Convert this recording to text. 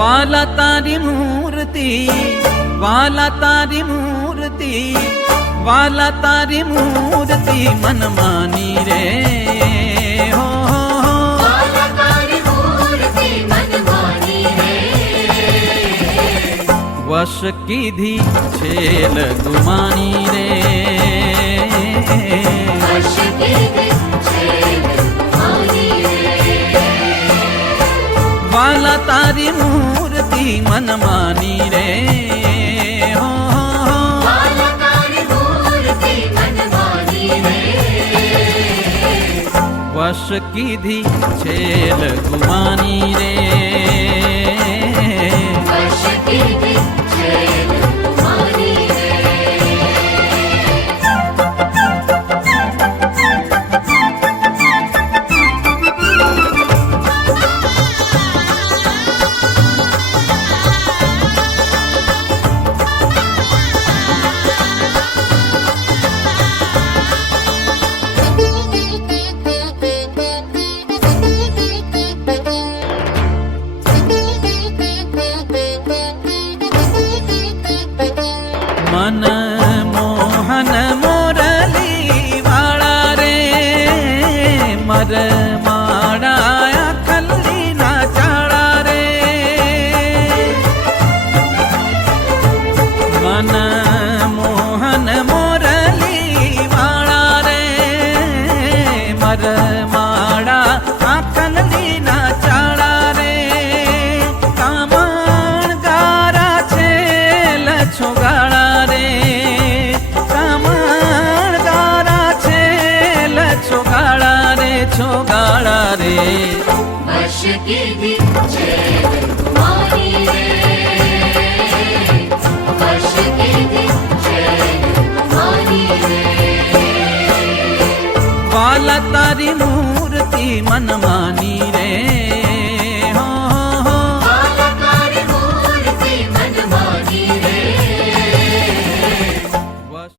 વાલા તારી મૂર્તિ, વાલા તારી મૂર્તિ, વાલા તારી મૂર્તિ મન માની રે હો વાલા તારી મૂર્તિ મન માની રે વશ કીધી છેલ ગુમાની રે વશ કીધી છેલ ગુમાની રે વાલા તારી મૂર્તિ મન માની રે હો વાલા તારી મૂર્તિ મન માની રે વશ કીધી છેલ ગુમાની રે વશ કીધી છેલ ગુમાની રે મન મોહન મોરલી વાળા રે મર માળા ખલ્લી ના ચાળા રે મન મોહન મોરલી વાળા રે મર માળા ખલ્લી ના ચાળા રે કામણ ગારા છે લછો ગાળા રે કામણ ગારા છે લછો ગાળા રે છોગાળા રે વશ કીધી છેલ ગુમાની રે વશ કીધી છેલ ગુમાની રે વાલા તારી મૂર્તિ મન માની રે